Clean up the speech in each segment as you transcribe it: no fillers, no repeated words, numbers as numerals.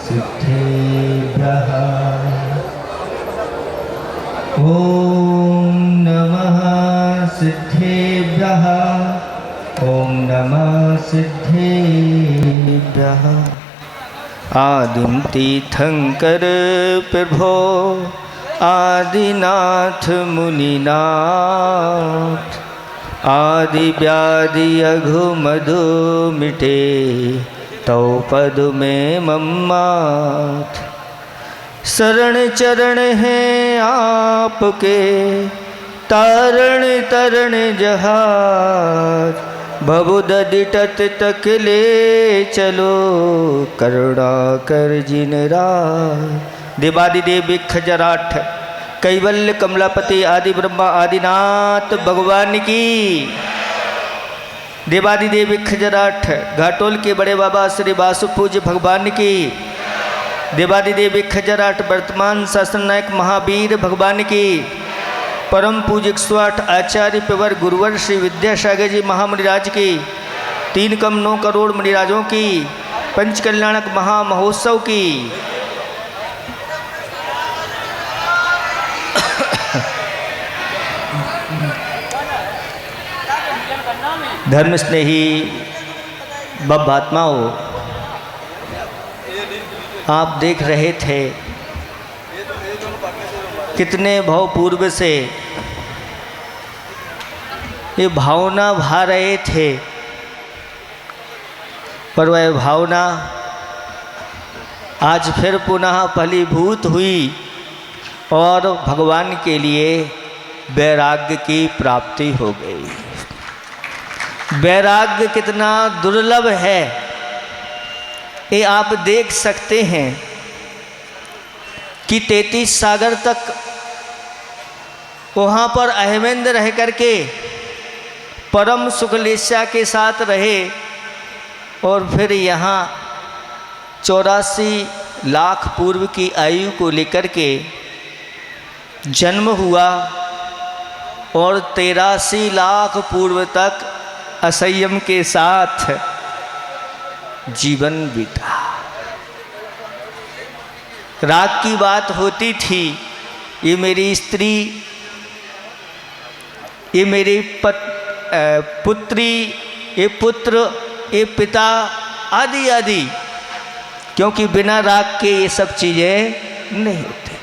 सिद्धेभ्यः ॐ नमः सिद्धेभ्यः ॐ नमः सिद्धेभ्यः। आदिं तीर्थंकर प्रभो आदिनाथ मुनिनाथ आदि व्याधि अघुमधु मिटे तौ पद में मम्माथ। शरण चरण है आपके तारण तरण जहाज भवुदधि तट तक ले चलो करुणा कर जिन राज। देवादिदेव विखजराठ कैवल्य कमलापति आदि ब्रह्मा आदिनाथ भगवान की। देवादिदेव विखजराठ घाटोल के बड़े बाबा श्री वासु पूज्य भगवान की। देवादिदेव विखजराठ वर्तमान शासन नायक महावीर भगवान की। परम पूज्य 108 आचार्य पेवर गुरुवर श्री विद्यासागर जी महामुनिराज की। 3 कम 9 करोड़ मुनिराजों की पंच कल्याणक महामहोत्सव की। धर्म स्नेही बब्बात्माओं, आप देख रहे थे कितने भाव पूर्व से ये भावना भा रहे थे, पर वह भावना आज फिर पुनः फलीभूत हुई और भगवान के लिए वैराग्य की प्राप्ति हो गई। वैराग्य कितना दुर्लभ है ये आप देख सकते हैं कि 33 सागर तक वहाँ पर अहमेंद्र रह करके परम सुखलेशा के साथ रहे और फिर यहाँ 84 लाख पूर्व की आयु को लेकर के जन्म हुआ और 83 लाख पूर्व तक असंयम के साथ जीवन बीता। रात की बात होती थी, ये मेरी स्त्री, ये मेरी पुत्री, ये पुत्र, ये पिता आदि आदि, क्योंकि बिना राग के ये सब चीज़ें नहीं होती।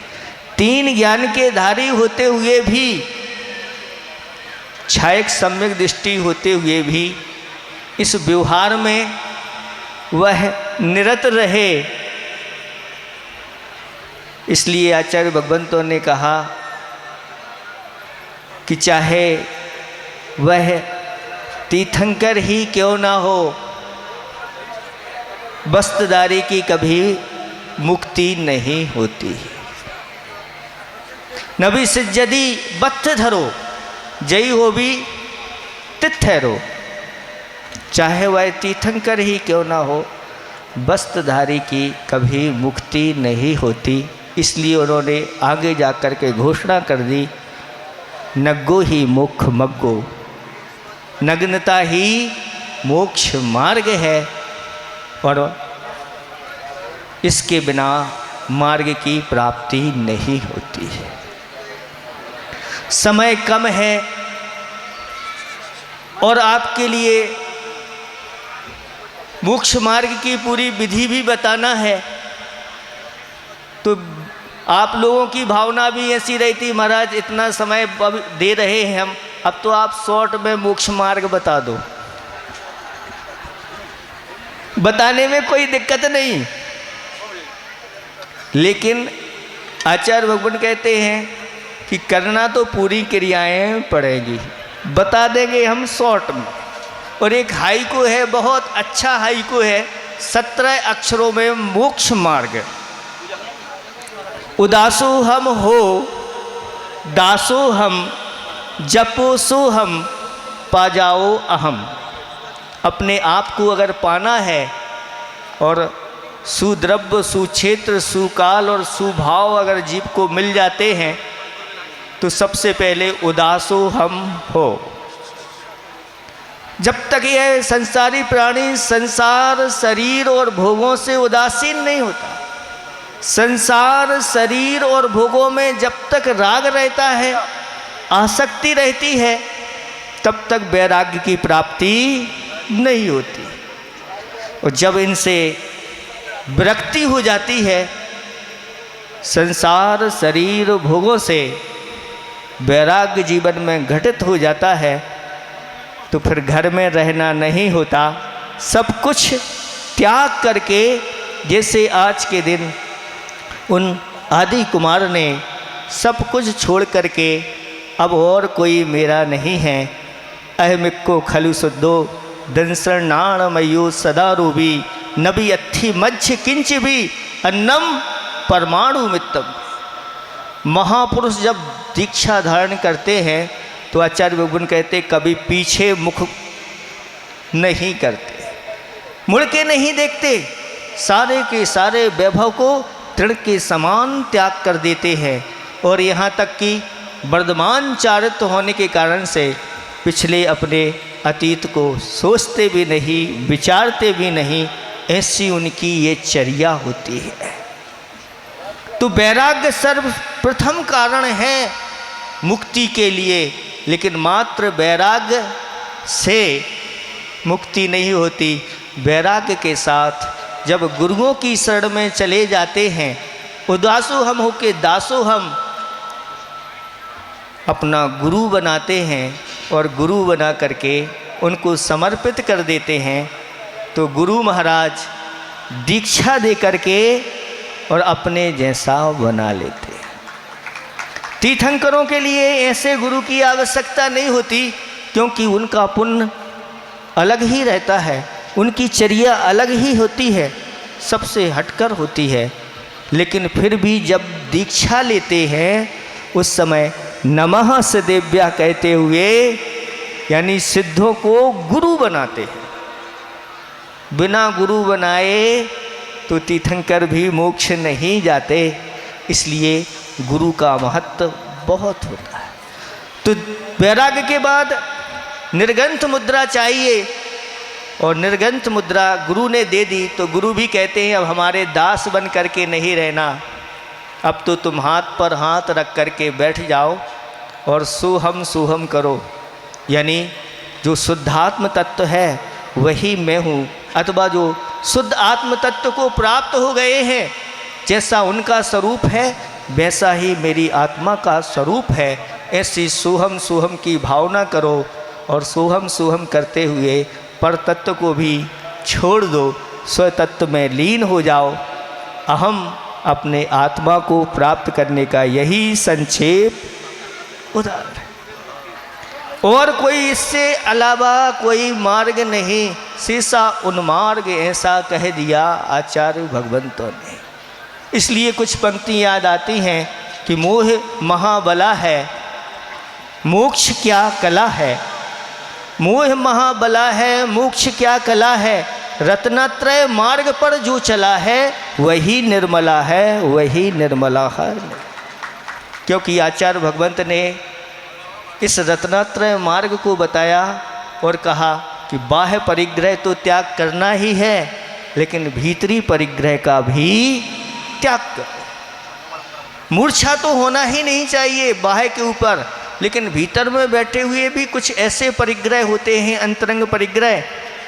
3 ज्ञान के धारी होते हुए भी, छायक सम्यक दृष्टि होते हुए भी इस व्यवहार में वह निरत रहे। इसलिए आचार्य भगवंतों ने कहा कि चाहे वह तीर्थंकर ही क्यों ना हो, वस्त्रधारी की कभी मुक्ति नहीं होती। नबी से यदि बत्थ धरो जय हो भी तिथैरो, चाहे वह तीर्थंकर ही क्यों ना हो, वस्त्रधारी की कभी मुक्ति नहीं होती। इसलिए उन्होंने आगे जाकर के घोषणा कर दी, नग्गो ही मोक्ष मग्गो, नग्नता ही मोक्ष मार्ग है और इसके बिना मार्ग की प्राप्ति नहीं होती है। समय कम है और आपके लिए मोक्ष मार्ग की पूरी विधि भी बताना है, तो आप लोगों की भावना भी ऐसी रहती, महाराज इतना समय दे रहे हैं हम, अब तो आप शॉर्ट में मोक्ष मार्ग बता दो। बताने में कोई दिक्कत नहीं, लेकिन आचार्य भगवान कहते हैं कि करना तो पूरी क्रियाएं पड़ेगी। बता देंगे हम शॉर्ट में। और एक हाइकू है, बहुत अच्छा हाइकू है, 17 अक्षरों में मोक्ष मार्ग। उदासो हम हो दासो हम जपो सो हम पा जाओ अहम। अपने आप को अगर पाना है और सुद्रव्य सुक्षेत्र सुकाल और सुभाव अगर जीव को मिल जाते हैं तो सबसे पहले उदासो हम हो। जब तक यह संसारी प्राणी संसार शरीर और भोगों से उदासीन नहीं होता, संसार शरीर और भोगों में जब तक राग रहता है, आसक्ति रहती है, तब तक वैराग्य की प्राप्ति नहीं होती। और जब इनसे विरक्ति हो जाती है, संसार शरीर भोगों से वैराग्य जीवन में घटित हो जाता है, तो फिर घर में रहना नहीं होता। सब कुछ त्याग करके, जैसे आज के दिन उन आदि कुमार ने सब कुछ छोड़ करके अब और कोई मेरा नहीं है, अहमिक्को खलु सुद्धो दंसरनाण मयो सदा रूबी नबी अत्थि मध्य किंच भी अन्नम परमाणु मित्तम। महापुरुष जब दीक्षा धारण करते हैं तो आचार्य भगवान कहते कभी पीछे मुख नहीं करते, मुड़ के नहीं देखते, सारे के सारे वैभव को तृण के समान त्याग कर देते हैं। और यहाँ तक कि वर्धमान चारित्र होने के कारण से पिछले अपने अतीत को सोचते भी नहीं, विचारते भी नहीं, ऐसी उनकी ये चर्या होती है। तो वैराग्य सर्वप्रथम कारण है मुक्ति के लिए, लेकिन मात्र वैराग्य से मुक्ति नहीं होती। वैराग्य के साथ जब गुरुओं की शरण में चले जाते हैं, उदासो हम होके दासो हम अपना गुरु बनाते हैं और गुरु बना करके उनको समर्पित कर देते हैं, तो गुरु महाराज दीक्षा दे करके और अपने जैसा बना लेते हैं। तीर्थंकरों के लिए ऐसे गुरु की आवश्यकता नहीं होती, क्योंकि उनका पुण्य अलग ही रहता है, उनकी चर्या अलग ही होती है, सबसे हटकर होती है। लेकिन फिर भी जब दीक्षा लेते हैं उस समय नमः सदेव्या कहते हुए, यानी सिद्धों को गुरु बनाते हैं। बिना गुरु बनाए तो तीर्थंकर भी मोक्ष नहीं जाते, इसलिए गुरु का महत्व बहुत होता है। तो वैराग्य के बाद निर्गंथ मुद्रा चाहिए, और निर्गंथ मुद्रा गुरु ने दे दी तो गुरु भी कहते हैं अब हमारे दास बन करके नहीं रहना, अब तो तुम हाथ पर हाथ रख करके बैठ जाओ और सोहम सोहम करो। यानी जो शुद्धात्म तत्व है वही मैं हूँ, अथवा जो शुद्ध आत्म तत्व को प्राप्त हो गए हैं, जैसा उनका स्वरूप है वैसा ही मेरी आत्मा का स्वरूप है। ऐसी सोहम सोहम की भावना करो, और सोहम सोहम करते हुए पर तत्व को भी छोड़ दो, स्व तत्व में लीन हो जाओ। अहम अपने आत्मा को प्राप्त करने का यही संक्षेप उदाहरण है, और कोई इससे अलावा कोई मार्ग नहीं। सीसा उन्मार्ग ऐसा कह दिया आचार्य भगवंतों ने। इसलिए कुछ पंक्ति याद आती हैं कि मोह महाबला है, मोक्ष क्या कला है। मोह महाबला है, मोक्ष क्या कला है। रत्नत्रय मार्ग पर जो चला है वही निर्मला है, वही निर्मला है। क्योंकि आचार्य भगवंत ने इस रत्नत्रय मार्ग को बताया और कहा कि बाह्य परिग्रह तो त्याग करना ही है, लेकिन भीतरी परिग्रह का भी त्याग करो। मूर्छा तो होना ही नहीं चाहिए बाह्य के ऊपर, लेकिन भीतर में बैठे हुए भी कुछ ऐसे परिग्रह होते हैं, अंतरंग परिग्रह,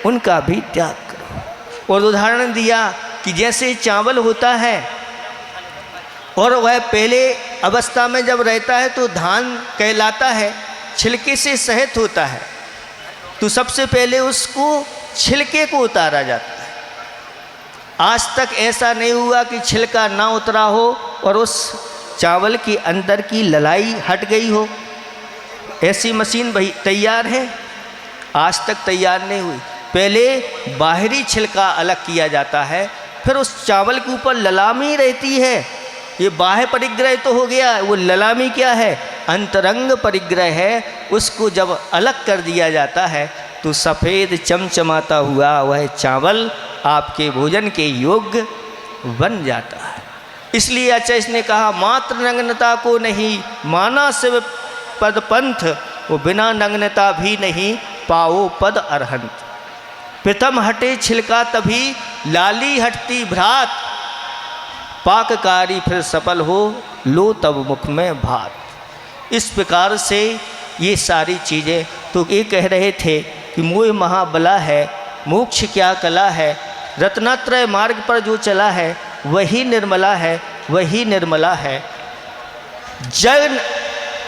उनका भी त्याग करो। और उदाहरण दिया कि जैसे चावल होता है और वह पहले अवस्था में जब रहता है तो धान कहलाता है, छिलके से सहित होता है, तो सबसे पहले उसको छिलके को उतारा जाता है। आज तक ऐसा नहीं हुआ कि छिलका ना उतरा हो और उस चावल के अंदर की ललाई हट गई हो। ऐसी मशीन भाई तैयार है? आज तक तैयार नहीं हुई। पहले बाहरी छिलका अलग किया जाता है, फिर उस चावल के ऊपर ललामी रहती है। ये बाह्य परिग्रह तो हो गया, वो ललामी क्या है? अंतरंग परिग्रह है। उसको जब अलग कर दिया जाता है तो सफ़ेद चमचमाता हुआ वह चावल आपके भोजन के योग्य बन जाता है। इसलिए आचार्य ने कहा मात्र नग्नता को नहीं माना शिव पद पंथ, वो बिना नग्नता भी नहीं पाओ पद अरहंत। प्रथम हटे छिलका तभी लाली हटती भ्रात, पाककारी फिर सफल हो लो तब मुख में भात। इस प्रकार से ये सारी चीज़ें, तो ये कह रहे थे कि मोह महाबला है, मोक्ष क्या कला है, रत्नात्रय मार्ग पर जो चला है वही निर्मला है, वही निर्मला है। जन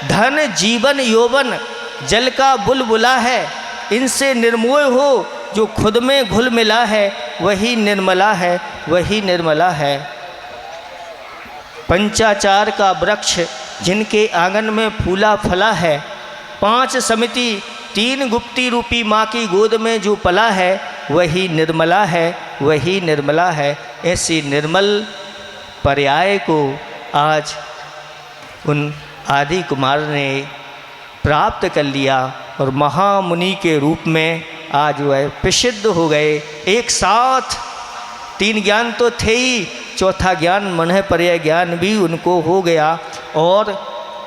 धन जीवन यौवन जल का बुलबुला है, इनसे निर्मोह हो जो खुद में घुल मिला है, वही निर्मला है, वही निर्मला है। पंचाचार का वृक्ष जिनके आंगन में फूला फला है, 5 समिति 3 गुप्ती रूपी माँ की गोद में जो पला है, वही निर्मला है, वही निर्मला है। ऐसी निर्मल पर्याय को आज उन आदि कुमार ने प्राप्त कर लिया और महामुनि के रूप में आज वह प्रसिद्ध हो गए। एक साथ 3 ज्ञान तो थे ही, चौथा ज्ञान मन पर्याय ज्ञान भी उनको हो गया और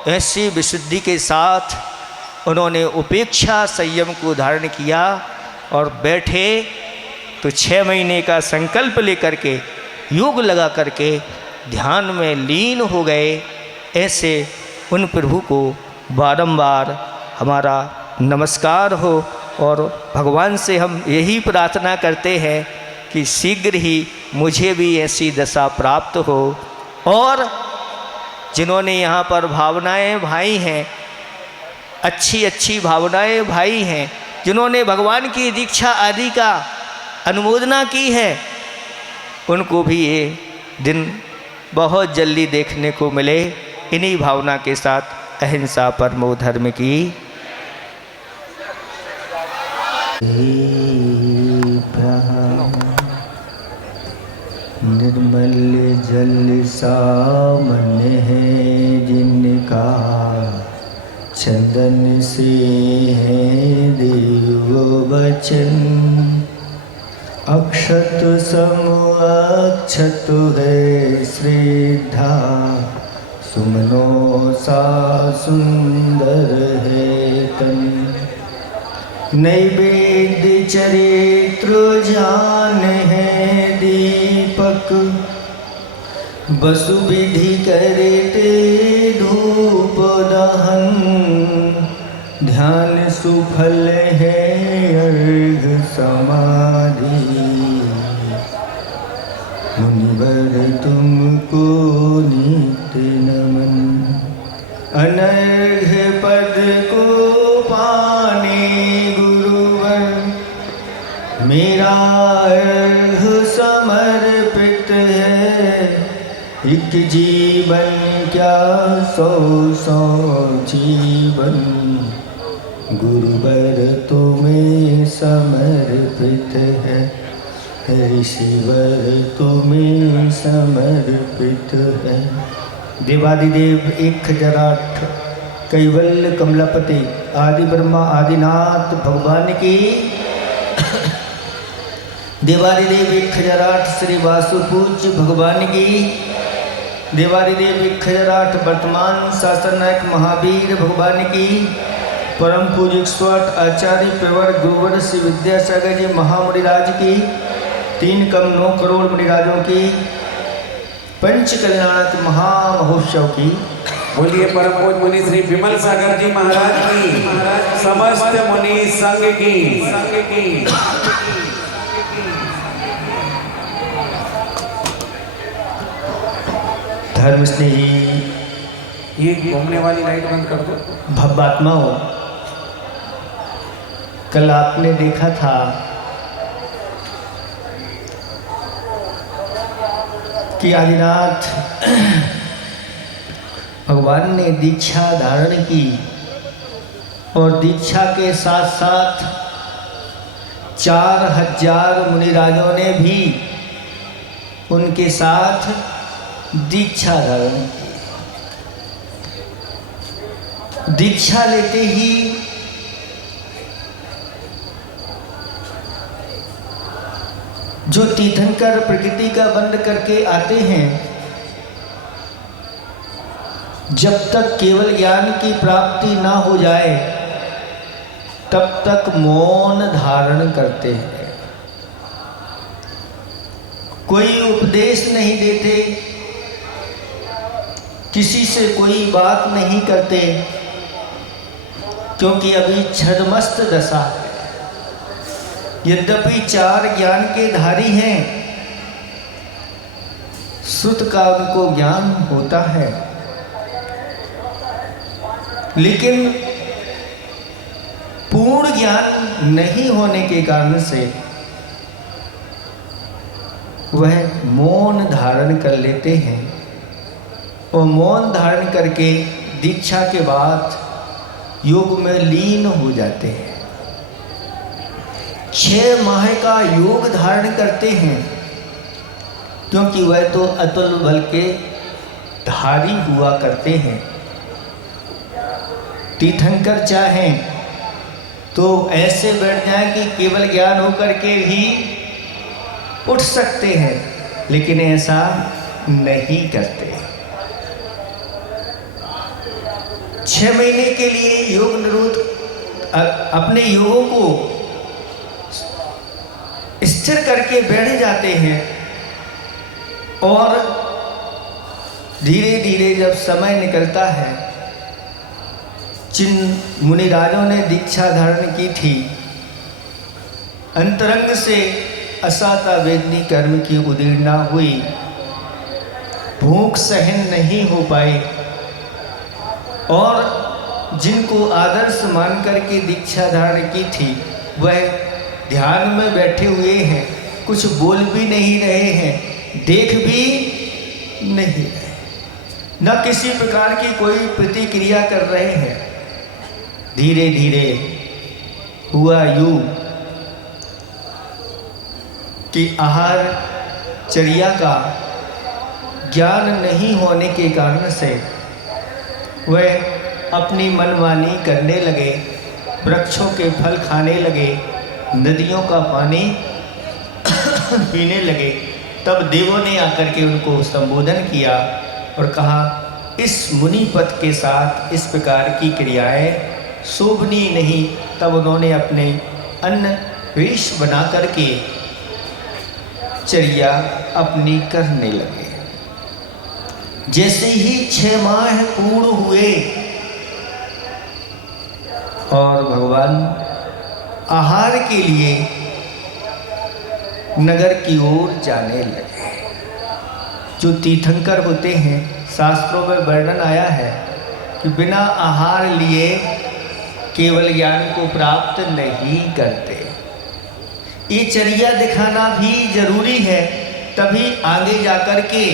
ऐसी विशुद्धि के साथ उन्होंने उपेक्षा संयम को धारण किया और बैठे तो 6 महीने का संकल्प लेकर के योग लगा करके ध्यान में लीन हो गए। ऐसे उन प्रभु को बारंबार हमारा नमस्कार हो और भगवान से हम यही प्रार्थना करते हैं कि शीघ्र ही मुझे भी ऐसी दशा प्राप्त हो। और जिन्होंने यहाँ पर भावनाएं भाई हैं, अच्छी अच्छी भावनाएं भाई हैं, जिन्होंने भगवान की दीक्षा आदि का अनुमोदना की है, उनको भी ये दिन बहुत जल्दी देखने को मिले। इन्हीं भावना के साथ अहिंसा परमो धर्म की निर्मल जल सामन है जिनका, चंदन से है देव वचन। अक्षत सम अक्षत है श्रद्धा, सुमनो सा सुंदर है तन। नैवेद्य चरित्र जान है दीपक, वसु विधि करते धूप दहन। ध्यान सुफल है अर्घ समाधि, मुनिवर तुमको नित्य नमन। अनर्घ पद को पाने गुरुवर, मेरा अर्घ समर्पित है। एक जीवन क्या 100 जीवन, गुरुवर तुम्हें समर्पित है। ऋषिवर तुम्हें समर्पित है। देवादिदेव 1008 कैवल्य कमलापति आदि ब्रह्मा आदिनाथ भगवान की। देवादिदेव 1008 श्री वासुपूज्य भगवान की। देवादिदेव 1008 वर्तमान शासन नायक महावीर भगवान की। परम पूज्य 108 आचार्य प्रवर गुरुवर श्री विद्यासागर जी महामुनिराज की। 3 कम 9 करोड़ मुनिराजों की पंच कल्याणक महामहोत्सव की। बोलिए परम पूज्य मुनि श्री विमल सागर जी महाराज की, समस्त मुनि संघ की। धर्म स्नेही, ये घूमने वाली लाइट बंद कर दो। भव्यात्माओं, कल आपने देखा था कि आदिनाथ भगवान ने दीक्षा धारण की और दीक्षा के साथ साथ 4000 मुनिराजों ने भी उनके साथ दीक्षा धारण की। दीक्षा लेते ही जो तीर्थंकर प्रकृति का बंद करके आते हैं, जब तक केवल ज्ञान की प्राप्ति ना हो जाए तब तक मौन धारण करते हैं। कोई उपदेश नहीं देते, किसी से कोई बात नहीं करते, क्योंकि अभी छद्मस्त दशा है। यद्यपि 4 ज्ञान के धारी हैं, श्रुत का उनको ज्ञान होता है, लेकिन पूर्ण ज्ञान नहीं होने के कारण से वह मौन धारण कर लेते हैं और मौन धारण करके दीक्षा के बाद योग में लीन हो जाते हैं। 6 माह का योग धारण करते हैं, क्योंकि वह तो अतुल बल के धारी हुआ करते हैं। तीर्थंकर चाहें तो ऐसे बैठ जाएं कि केवल ज्ञान होकर के ही उठ सकते हैं, लेकिन ऐसा नहीं करते। 6 महीने के लिए योग निरुद्ध अपने योगों को स्थिर करके बैठ जाते हैं और धीरे धीरे जब समय निकलता है, जिन मुनिराजों ने दीक्षा धारण की थी, अंतरंग से असाता वेदनी कर्म की उदीर्णा हुई, भूख सहन नहीं हो पाई और जिनको आदर्श मान करके दीक्षा धारण की थी वह ध्यान में बैठे हुए हैं, कुछ बोल भी नहीं रहे हैं, देख भी नहीं रहे, न किसी प्रकार की कोई प्रतिक्रिया कर रहे हैं। धीरे धीरे हुआ यूं कि आहार चर्या का ज्ञान नहीं होने के कारण से वह अपनी मनमानी करने लगे, वृक्षों के फल खाने लगे, नदियों का पानी पीने लगे। तब देवों ने आकर के उनको संबोधन किया और कहा, इस मुनि पद के साथ इस प्रकार की क्रियाएं शोभनीय नहीं। तब उन्होंने अपने अन्न वेश बना करके चर्या अपनी करने लगे। जैसे ही 6 माह पूर्ण हुए और भगवान आहार के लिए नगर की ओर जाने लगे। जो तीर्थंकर होते हैं, शास्त्रों में वर्णन आया है कि बिना आहार लिए केवल ज्ञान को प्राप्त नहीं करते। ये चर्या दिखाना भी जरूरी है, तभी आगे जाकर के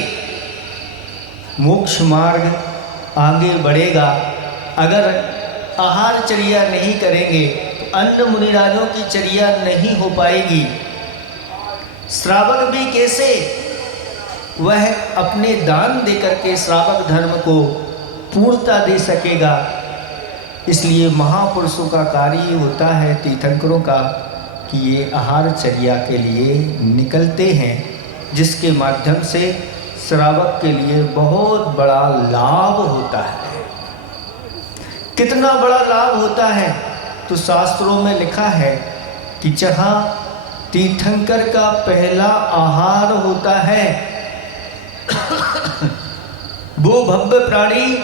मोक्ष मार्ग आगे बढ़ेगा। अगर आहार चर्या नहीं करेंगे तो अन्य मुनिराजों की चर्या नहीं हो पाएगी। श्रावक भी कैसे, वह अपने दान देकर के श्रावक धर्म को पूर्णता दे सकेगा। इसलिए महापुरुषों का कार्य होता है, तीर्थंकरों का, कि ये आहार चर्या के लिए निकलते हैं, जिसके माध्यम से श्रावक के लिए बहुत बड़ा लाभ होता है। कितना बड़ा लाभ होता है, तो शास्त्रों में लिखा है कि जहाँ तीर्थंकर का पहला आहार होता है वो भव्य प्राणी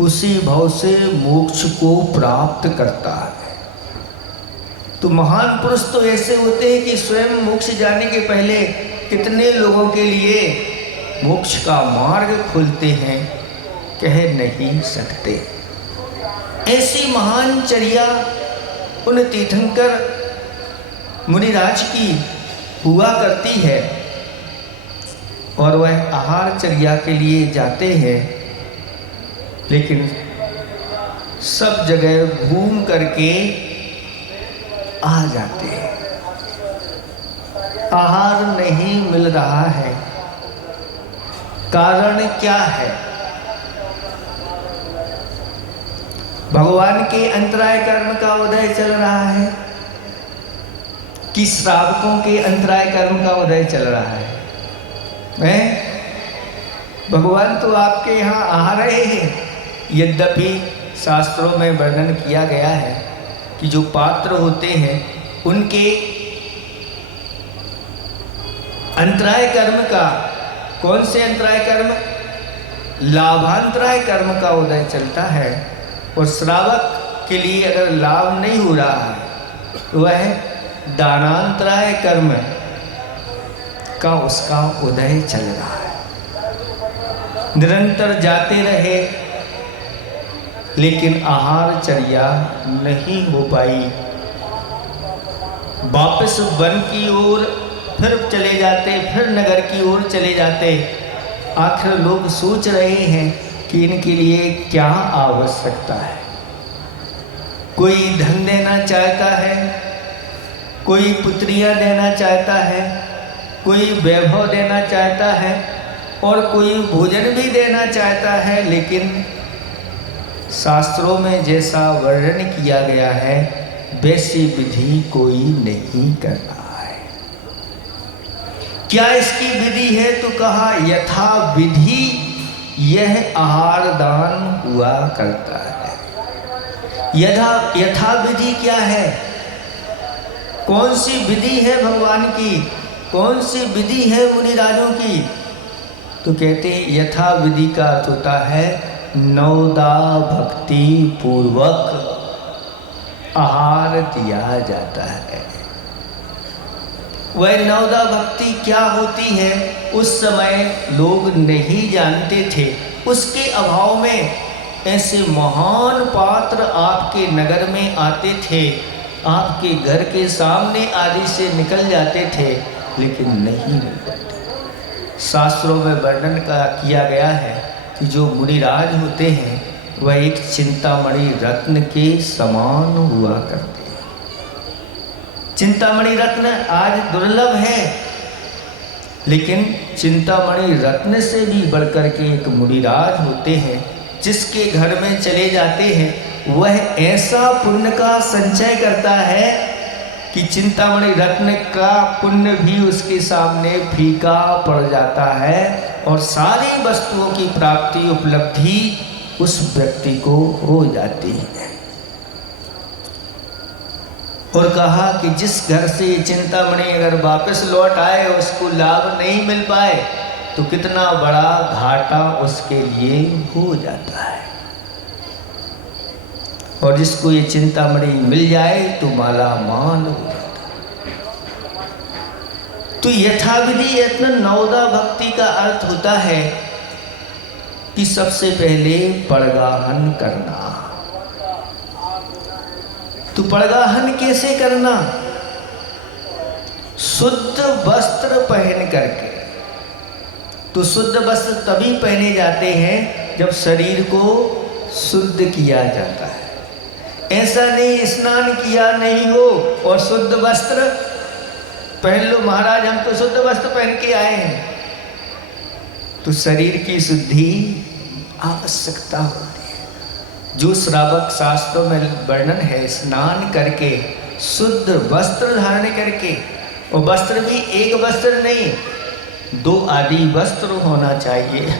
उसी भाव से मोक्ष को प्राप्त करता है। तो महान पुरुष तो ऐसे होते हैं कि स्वयं मोक्ष जाने के पहले कितने लोगों के लिए मोक्ष का मार्ग खोलते हैं, कह नहीं सकते। ऐसी महान चर्या उन तीर्थंकर मुनिराज की हुआ करती है और वह आहार चर्या के लिए जाते हैं, लेकिन सब जगह घूम करके आ जाते हैं। आहार नहीं मिल रहा है, कारण क्या है? भगवान के अंतराय कर्म का उदय चल रहा है कि श्रावकों के अंतराय कर्म का उदय चल रहा है? भगवान तो आपके यहाँ आ रहे हैं, यद्यपि शास्त्रों में वर्णन किया गया है कि जो पात्र होते हैं उनके अंतराय कर्म का, कौन से अंतराय कर्म? लाभांतराय कर्म का उदय चलता है, और श्रावक के लिए अगर लाभ नहीं हो रहा है तो वह दानांतराय कर्म का उसका उदय चल रहा है। निरंतर जाते रहे लेकिन आहारचर्या नहीं हो पाई, वापस वन की ओर फिर चले जाते, फिर नगर की ओर चले जाते। आखिर लोग सोच रहे हैं कि इनके लिए क्या आवश्यकता है। कोई धन देना चाहता है, कोई पुत्रियां देना चाहता है, कोई वैभव देना चाहता है, और कोई भोजन भी देना चाहता है, लेकिन शास्त्रों में जैसा वर्णन किया गया है वैसी विधि कोई नहीं कर रहा है। क्या इसकी विधि है? तो कहा यथा विधि यह आहार दान हुआ करता है। यथा विधि क्या है? कौन सी विधि है भगवान की, कौन सी विधि है मुनिराजों की? तो कहते हैं यथा विधि का अर्थ होता है नवदा भक्ति पूर्वक आहार दिया जाता है। वह नवदा भक्ति क्या होती है उस समय लोग नहीं जानते थे। उसके अभाव में ऐसे महान पात्र आपके नगर में आते थे, आपके घर के सामने आदि से निकल जाते थे, लेकिन नहीं मिल पाते। शास्त्रों में वर्णन का किया गया है कि जो मुनिराज होते हैं वह एक चिंतामणि रत्न के समान हुआ करते हैं। चिंतामणि रत्न आज दुर्लभ है, लेकिन चिंतामणि रत्न से भी बढ़कर के एक मुनिराज होते हैं, जिसके घर में चले जाते हैं वह ऐसा पुण्य का संचय करता है कि चिंतामणि रत्न का पुण्य भी उसके सामने फीका पड़ जाता है, और सारी वस्तुओं की प्राप्ति उपलब्धि उस व्यक्ति को हो जाती है। और कहा कि जिस घर से ये चिंतामणि अगर वापस लौट आए, उसको लाभ नहीं मिल पाए, तो कितना बड़ा घाटा उसके लिए हो जाता है। और जिसको ये चिंतामणि मिल जाए तो माला माल हो जाता है। तो यथाविधि यत्न नवदा भक्ति का अर्थ होता है कि सबसे पहले पड़गाहन करना। तो पड़गाहन कैसे करना? शुद्ध वस्त्र पहन करके। तो शुद्ध वस्त्र तभी पहने जाते हैं जब शरीर को शुद्ध किया जाता है। ऐसा नहीं स्नान किया नहीं हो और शुद्ध वस्त्र पहन लो, महाराज हम तो शुद्ध वस्त्र पहन के आए हैं। तो शरीर की शुद्धि आवश्यकता होती है। जो श्रावक शास्त्रों में वर्णन है, स्नान करके शुद्ध वस्त्र धारण करके, और वस्त्र भी एक वस्त्र नहीं, 2 आदि वस्त्र होना चाहिए।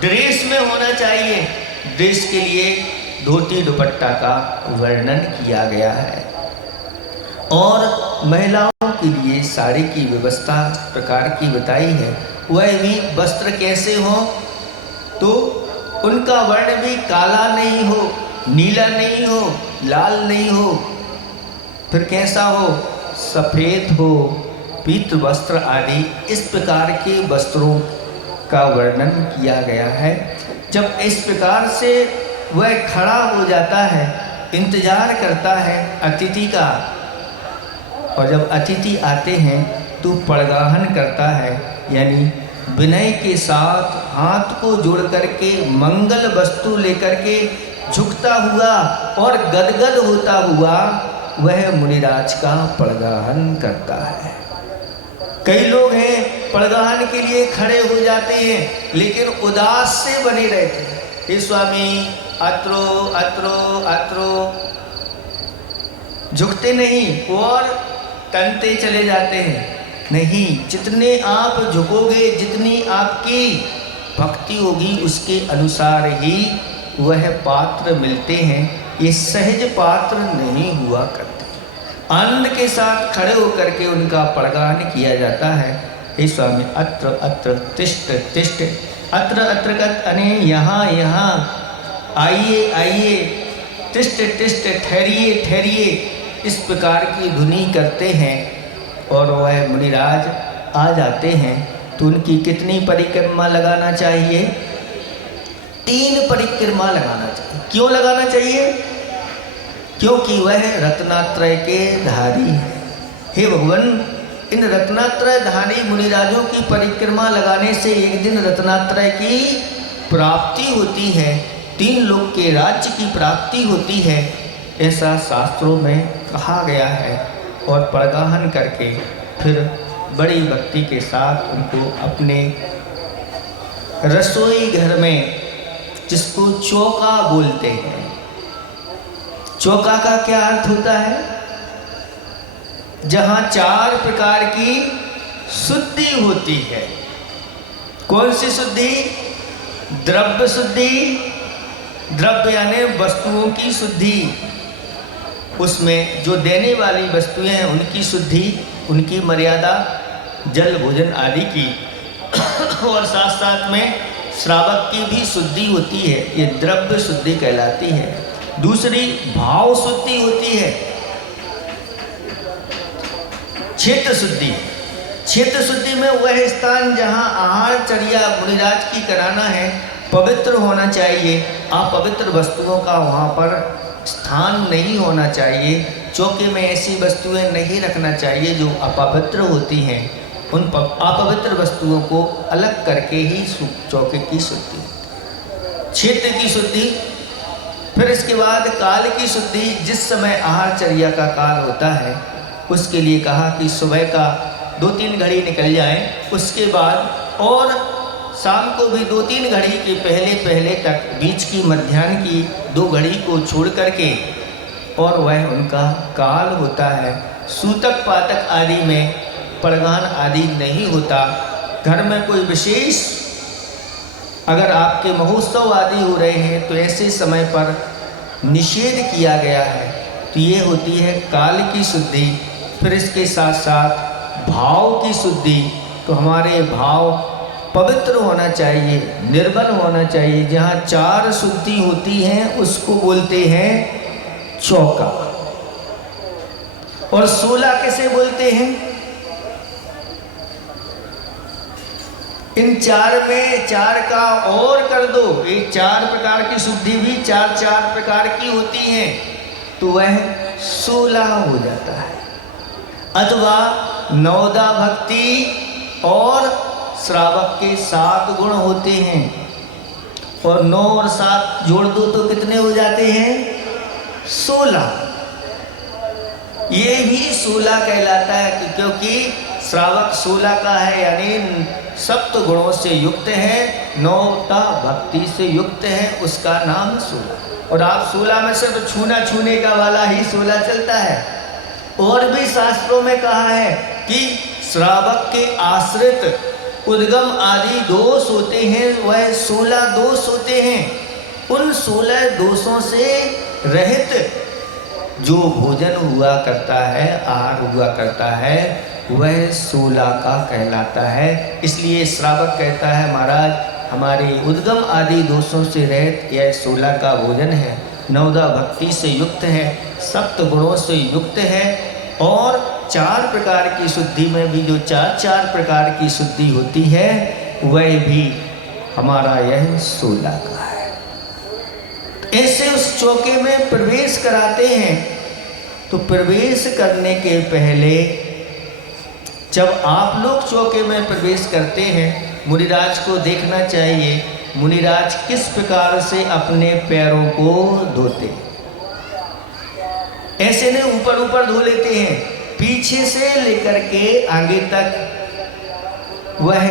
ड्रेस में होना चाहिए। ड्रेस के लिए धोती दुपट्टा का वर्णन किया गया है। और महिलाओं के लिए साड़ी की व्यवस्था प्रकार की बताई है। वह भी वस्त्र कैसे हो तो उनका वर्ण भी काला नहीं हो, नीला नहीं हो, लाल नहीं हो, फिर कैसा हो? सफ़ेद हो, पीत वस्त्र आदि इस प्रकार के वस्त्रों का वर्णन किया गया है। जब इस प्रकार से वह खड़ा हो जाता है, इंतजार करता है अतिथि का, और जब अतिथि आते हैं तो पड़गाहन करता है, यानी विनय के साथ हाथ को जोड़ करके मंगल वस्तु लेकर के झुकता हुआ और गदगद होता हुआ वह मुनिराज का पड़गाहन करता है। कई लोग हैं पड़गाहन के लिए खड़े हो जाते हैं लेकिन उदास से बने रहते हैं। हे स्वामी अत्रो अत्रो अत्रो, झुकते नहीं और तनते चले जाते हैं। नहीं, जितने आप झुकोगे, जितनी आपकी भक्ति होगी, उसके अनुसार ही वह पात्र मिलते हैं, ये सहज पात्र नहीं हुआ करते। आनंद के साथ खड़े होकर के उनका प्रगान किया जाता है। हे स्वामी अत्र अत्र तिष्ठ तिष्ठ, अत्र अत्र गत अने यहाँ यहाँ, आइए आइए, तिष्ठ तिष्ठ, ठहरिए ठहरिए, इस प्रकार की धुनी करते हैं। और वह मुनिराज आ जाते हैं तो उनकी कितनी परिक्रमा लगाना चाहिए? 3 परिक्रमा लगाना चाहिए। क्यों लगाना चाहिए? क्योंकि वह रत्नात्रय के धारी है। हे भगवान, इन रत्नात्रय धारी मुनिराजों की परिक्रमा लगाने से एक दिन रत्नात्रय की प्राप्ति होती है, 3 लोक के राज्य की प्राप्ति होती है, ऐसा शास्त्रों में कहा गया है। और प्रगाहन करके फिर बड़ी भक्ति के साथ उनको अपने रसोई घर में, जिसको चौका बोलते हैं, चौका का क्या अर्थ होता है? जहां 4 प्रकार की शुद्धि होती है। कौन सी शुद्धि? द्रव्य शुद्धि, द्रव्य यानी वस्तुओं की शुद्धि, उसमें जो देने वाली वस्तुएं हैं उनकी शुद्धि, उनकी मर्यादा, जल भोजन आदि की, और साथ साथ में श्रावक की भी शुद्धि होती है, ये द्रव्य शुद्धि कहलाती है। दूसरी भाव शुद्धि होती है, क्षेत्र शुद्धि। क्षेत्र शुद्धि में वह स्थान जहाँ आहारचर्या मुनिराज की कराना है पवित्र होना चाहिए, अपवित्र वस्तुओं का वहाँ पर स्थान नहीं होना चाहिए। चौके में ऐसी वस्तुएं नहीं रखना चाहिए जो अपवित्र होती हैं। उन अपवित्र वस्तुओं को अलग करके ही चौके की शुद्धि, क्षेत्र की शुद्धि। फिर इसके बाद काल की शुद्धि, जिस समय आहारचर्या का काल होता है उसके लिए कहा कि सुबह का 2-3 घड़ी निकल जाए, उसके बाद और शाम को भी 2-3 घड़ी के पहले पहले तक, बीच की मध्याह्न की 2 घड़ी को छोड़ करके, और वह उनका काल होता है। सूतक पातक आदि में प्रगान आदि नहीं होता। घर में कोई विशेष अगर आपके महोत्सव आदि हो रहे हैं तो ऐसे समय पर निषेध किया गया है। तो ये होती है काल की शुद्धि। फिर इसके साथ साथ भाव की शुद्धि, तो हमारे भाव पवित्र होना चाहिए, निर्मल होना चाहिए। जहाँ 4 शुद्धि होती हैं उसको बोलते हैं चौका। और 16 कैसे बोलते हैं? इन 4 में 4 का और कर दो, ये 4 प्रकार की शुद्धि भी 4 प्रकार की होती हैं, तो वह 16 हो जाता है। अथवा नवदा भक्ति और श्रावक के 7 गुण होते हैं, और 9 और 7 जोड़ दो तो कितने हो जाते हैं? 16। ये भी 16 कहलाता है, क्योंकि श्रावक 16 का है, यानी सप्त गुणों से युक्त है, नौता भक्ति से युक्त है, उसका नाम 16। और आप 16 में सिर्फ छूना छूने का वाला ही 16 चलता है। और भी शास्त्रों में कहा है कि श्रावक के आश्रित उद्गम आदि दोष होते हैं, वह 16 दोष होते हैं। उन 16 दोषों से रहित जो भोजन हुआ करता है, आहार हुआ करता है, वह 16 का कहलाता है। इसलिए श्रावक कहता है महाराज हमारे उद्गम आदि दोषों से रहित यह 16 का भोजन है, नवदा भक्ति से युक्त है, सप्त गुणों से युक्त है, और 4 प्रकार की शुद्धि में भी जो 4 प्रकार की शुद्धि होती है वह भी हमारा यह 16 का है। ऐसे उस चौके में प्रवेश कराते हैं। तो प्रवेश करने के पहले जब आप लोग चौके में प्रवेश करते हैं, मुनिराज को देखना चाहिए मुनिराज किस प्रकार से अपने पैरों को धोते हैं। ऐसे ने ऊपर ऊपर धो लेते हैं, पीछे से लेकर के आगे तक वह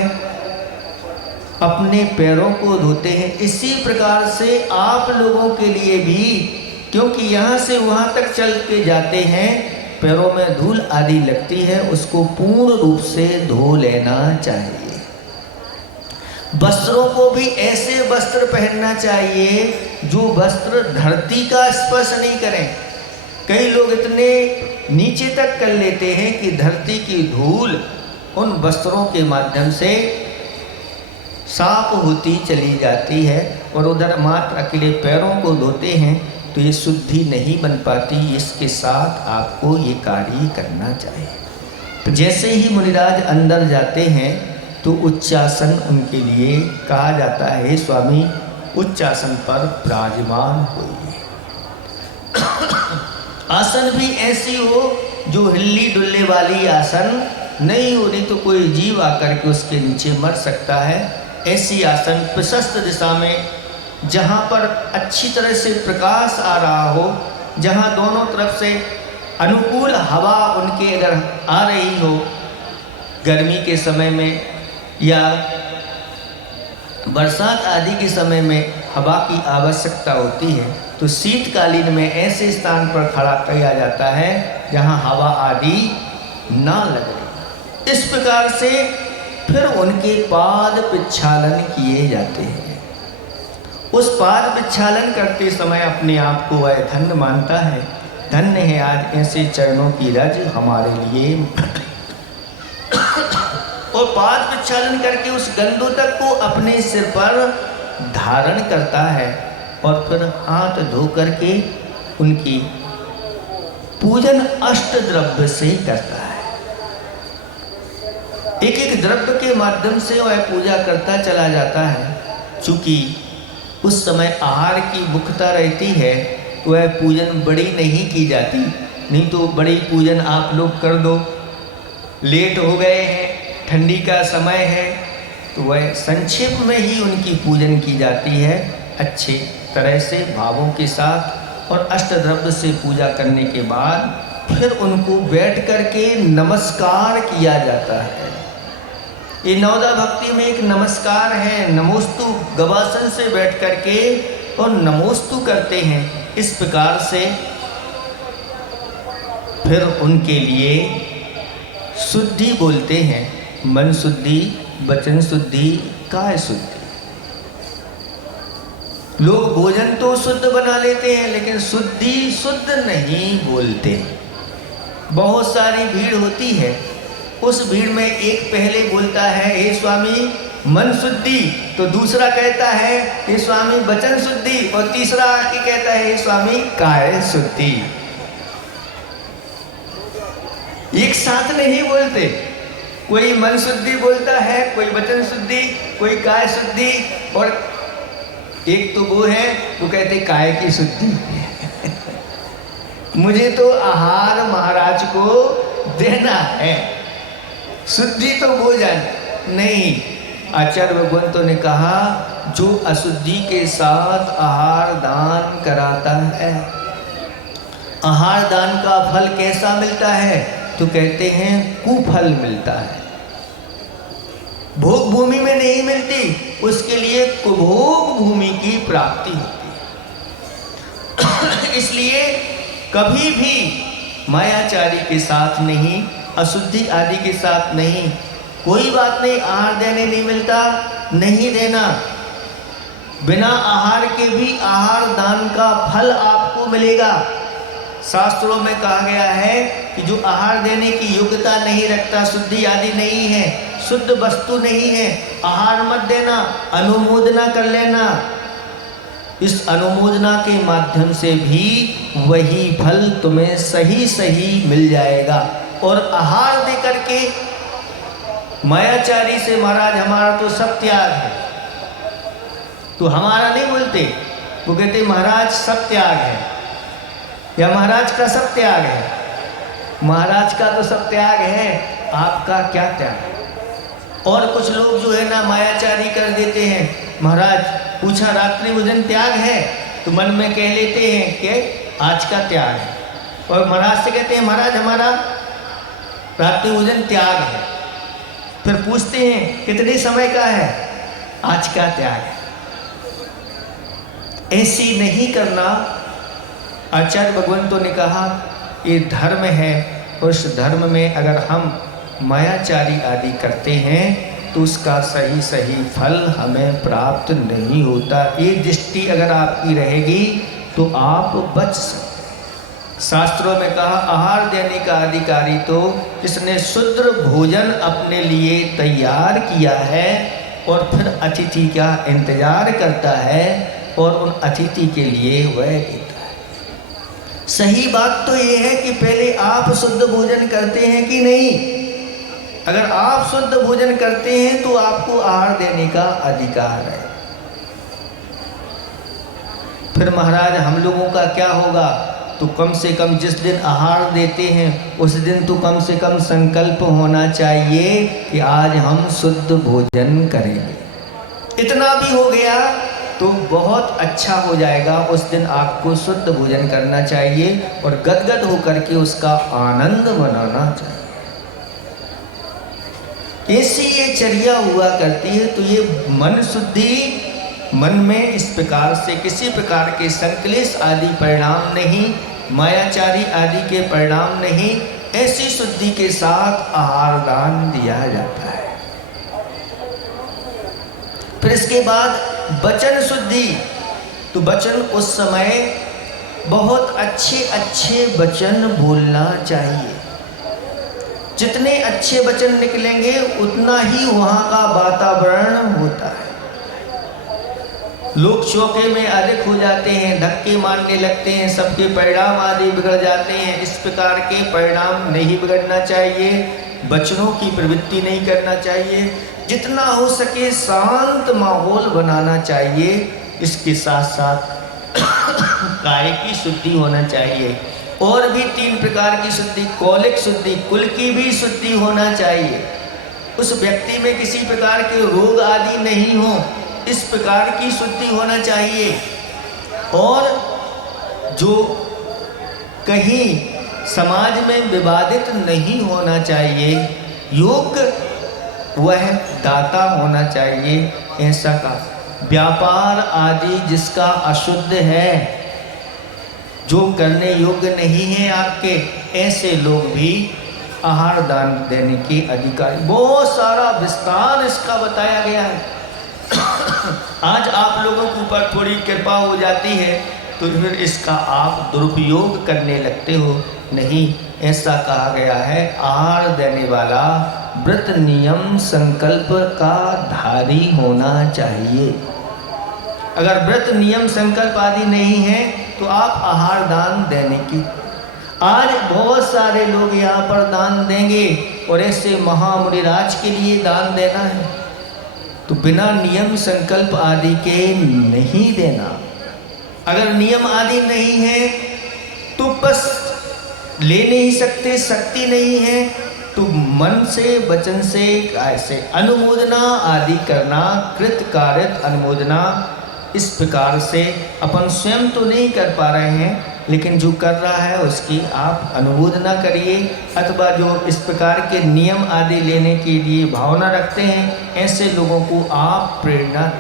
अपने पैरों को धोते हैं। इसी प्रकार से आप लोगों के लिए भी, क्योंकि यहाँ से वहाँ तक चल के जाते हैं, पैरों में धूल आदि लगती है, उसको पूर्ण रूप से धो लेना चाहिए। वस्त्रों को भी ऐसे वस्त्र पहनना चाहिए जो वस्त्र धरती का स्पर्श नहीं करें। कई लोग इतने नीचे तक कर लेते हैं कि धरती की धूल उन वस्त्रों के माध्यम से साफ होती चली जाती है और उधर मात्र अकेले पैरों को धोते हैं तो ये शुद्धि नहीं बन पाती। इसके साथ आपको ये कार्य करना चाहिए। तो जैसे ही मुनिराज अंदर जाते हैं तो उच्चासन उनके लिए कहा जाता है, हे स्वामी उच्चासन पर विराजमान होइए। आसन भी ऐसी हो जो हिल्ली डुल्ले वाली आसन नहीं हो, नहीं तो कोई जीव आकर के उसके नीचे मर सकता है। ऐसी आसन प्रशस्त दिशा में, जहाँ पर अच्छी तरह से प्रकाश आ रहा हो, जहाँ दोनों तरफ से अनुकूल हवा उनके अगर आ रही हो, गर्मी के समय में या बरसात आदि के समय में हवा की आवश्यकता होती है, तो शीतकालीन में ऐसे स्थान पर खड़ा किया जाता है जहाँ हवा आदि ना लगे। इस प्रकार से फिर उनके पाद प्रक्षालन किए जाते हैं। उस पाद प्रक्षालन करते समय अपने आप को वह धन्य मानता है, धन्य है आज ऐसे चरणों की रज हमारे लिए। और पाद प्रक्षालन करके उस गंधोदक को अपने सिर पर धारण करता है और फिर हाथ धो करके उनकी पूजन अष्ट द्रव्य से करता है। एक एक द्रव्य के माध्यम से वह पूजा करता चला जाता है। चूँकि उस समय आहार की भुखता रहती है तो वह पूजन बड़ी नहीं की जाती, नहीं तो बड़ी पूजन आप लोग कर दो, लेट हो गए हैं, ठंडी का समय है, तो वह संक्षेप में ही उनकी पूजन की जाती है अच्छे तरह से भावों के साथ। और अष्टद्रव्य से पूजा करने के बाद फिर उनको बैठ करके नमस्कार किया जाता है। ये नवदा भक्ति में एक नमस्कार है, नमोस्तु गवासन से बैठ करके और नमोस्तु करते हैं। इस प्रकार से फिर उनके लिए शुद्धि बोलते हैं, मन शुद्धि, वचन शुद्धि, काय शुद्धि। लोग भोजन तो शुद्ध बना लेते हैं लेकिन शुद्धि शुद्ध नहीं बोलते। बहुत सारी भीड़ होती है, उस भीड़ में एक पहले बोलता है हे स्वामी मन शुद्धि, तो दूसरा कहता है हे स्वामी वचन शुद्धि, और तीसरा आके कहता है हे स्वामी काय शुद्धि। एक साथ नहीं बोलते, कोई मन शुद्धि बोलता है, कोई वचन शुद्धि, कोई काय शुद्धि, और एक तो वो है वो कहते काय की शुद्धि। मुझे तो आहार महाराज को देना है, शुद्धि तो भोजन नहीं। आचार्य भगवंतों ने कहा जो अशुद्धि के साथ आहार दान कराता है, आहार दान का फल कैसा मिलता है तो कहते हैं कुफल मिलता है, भोग भूमि में नहीं मिलती, उसके लिए कुभोग भूमि की प्राप्ति होती है। इसलिए कभी भी मायाचारी के साथ नहीं, अशुद्धि आदि के साथ नहीं, कोई बात नहीं, आहार देने नहीं मिलता, नहीं देना। बिना आहार के भी आहार दान का फल आपको मिलेगा। शास्त्रों में कहा गया है कि जो आहार देने की योग्यता नहीं रखता, शुद्धि आदि नहीं है, शुद्ध वस्तु नहीं है, आहार मत देना, अनुमोदना कर लेना। इस अनुमोदना के माध्यम से भी वही फल तुम्हें सही सही मिल जाएगा। और आहार दे करके मायाचारी से महाराज हमारा तो सब त्याग है, तो हमारा नहीं बोलते, वो कहते महाराज सब त्याग है या महाराज का सब त्याग है। महाराज का तो सब त्याग है, आपका क्या त्याग है। और कुछ लोग जो है ना मायाचारी कर देते हैं, महाराज पूछा रात्रि भोजन त्याग है, तो मन में कह लेते हैं कि आज का त्याग है, और महाराज से कहते हैं महाराज हमारा रात्रि भोजन त्याग है। फिर पूछते हैं कितने समय का है, आज का त्याग है। ऐसी नहीं करना। आचार्य भगवंतों ने कहा ये धर्म है, उस धर्म में अगर हम मायाचारी आदि करते हैं तो उसका सही सही फल हमें प्राप्त नहीं होता। ये दृष्टि अगर आपकी रहेगी तो आप बच सकते। शास्त्रों में कहा आहार देने का अधिकारी तो जिसने शुद्र भोजन अपने लिए तैयार किया है और फिर अतिथि का इंतजार करता है और उन अतिथि के लिए वह देता है। सही बात तो ये है कि पहले आप शुद्ध भोजन करते हैं कि नहीं। अगर आप शुद्ध भोजन करते हैं तो आपको आहार देने का अधिकार है। फिर महाराज हम लोगों का क्या होगा? तो कम से कम जिस दिन आहार देते हैं उस दिन तो कम से कम संकल्प होना चाहिए कि आज हम शुद्ध भोजन करेंगे। इतना भी हो गया तो बहुत अच्छा हो जाएगा। उस दिन आपको शुद्ध भोजन करना चाहिए और गदगद होकर के उसका आनंद मनाना चाहिए। ऐसी ये चर्या हुआ करती है। तो ये मन शुद्धि, मन में इस प्रकार से किसी प्रकार के संकलेश आदि परिणाम नहीं, मायाचारी आदि के परिणाम नहीं, ऐसी शुद्धि के साथ आहार दान दिया जाता है। फिर इसके बाद वचन शुद्धि। तो वचन उस समय बहुत अच्छे अच्छे वचन बोलना चाहिए। जितने अच्छे वचन निकलेंगे उतना ही वहाँ का वातावरण होता है। लोग चौके में अधिक हो जाते हैं, धक्के मारने लगते हैं, सबके परिणाम आदि बिगड़ जाते हैं। इस प्रकार के परिणाम नहीं बिगड़ना चाहिए। वचनों की प्रवृत्ति नहीं करना चाहिए। जितना हो सके शांत माहौल बनाना चाहिए। इसके साथ साथ काय की शुद्धि होना चाहिए। और भी 3 प्रकार की शुद्धि, कौलिक शुद्धि, कुल की भी शुद्धि होना चाहिए। उस व्यक्ति में किसी प्रकार के रोग आदि नहीं हो, इस प्रकार की शुद्धि होना चाहिए। और जो कहीं समाज में विवादित नहीं होना चाहिए, योग्य वह दाता होना चाहिए। ऐसा का व्यापार आदि जिसका अशुद्ध है, जो करने योग्य नहीं है आपके, ऐसे लोग भी आहार दान देने के अधिकारी। बहुत सारा विस्तार इसका बताया गया है। आज आप लोगों के ऊपर थोड़ी कृपा हो जाती है तो फिर इसका आप दुरुपयोग करने लगते हो। नहीं, ऐसा कहा गया है आहार देने वाला व्रत नियम संकल्प का धारी होना चाहिए। अगर व्रत नियम संकल्प आदि नहीं है तो आप आहार दान देने की, आज बहुत सारे लोग यहाँ पर दान देंगे और ऐसे महामुनिराज के लिए दान देना है तो बिना नियम संकल्प आदि के नहीं देना। अगर नियम आदि नहीं है तो बस ले नहीं सकते, शक्ति नहीं है तो मन से वचन से ऐसे अनुमोदना आदि करना, कृत कारित अनुमोदना, इस प्रकार से अपन स्वयं तो नहीं कर पा रहे हैं लेकिन जो कर रहा है उसकी आप अनुमोदना करिए। अथवा जो इस प्रकार के नियम आदि लेने के लिए भावना रखते हैं ऐसे लोगों को आप प्रेरणा।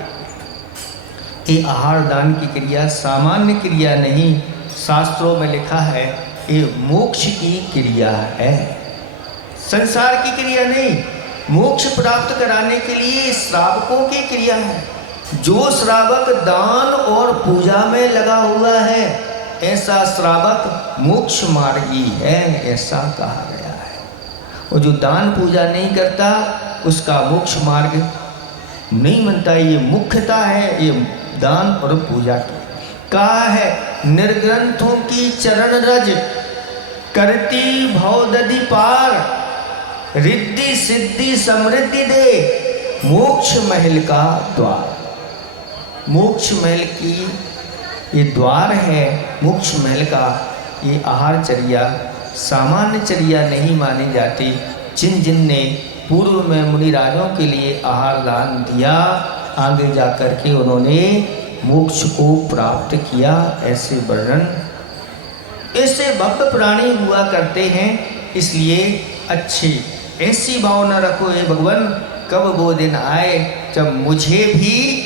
ये आहार दान की क्रिया सामान्य क्रिया नहीं, शास्त्रों में लिखा है ये मोक्ष की क्रिया है, संसार की क्रिया नहीं। मोक्ष प्राप्त कराने के लिए श्रावकों की क्रिया है। जो श्रावक दान और पूजा में लगा हुआ है ऐसा श्रावक मोक्ष मार्गी है, ऐसा कहा गया है। और जो दान पूजा नहीं करता उसका मोक्ष मार्ग नहीं बनता। ये मुख्यता है ये दान और पूजा की। कहा है निर्ग्रंथों की चरण रज करती भवदधि पार, रिद्धि सिद्धि समृद्धि दे मोक्ष महल का द्वार। मोक्ष महल की ये द्वार है, मोक्ष महल का ये आहार चर्या सामान्य चर्या नहीं मानी जाती। जिन जिन ने पूर्व में मुनिराजों के लिए आहार दान दिया आगे जा कर के उन्होंने मोक्ष को प्राप्त किया, ऐसे वर्णन। ऐसे भक्त प्राणी हुआ करते हैं, इसलिए अच्छी ऐसी भावना रखो हे भगवान कब वो दिन आए जब मुझे भी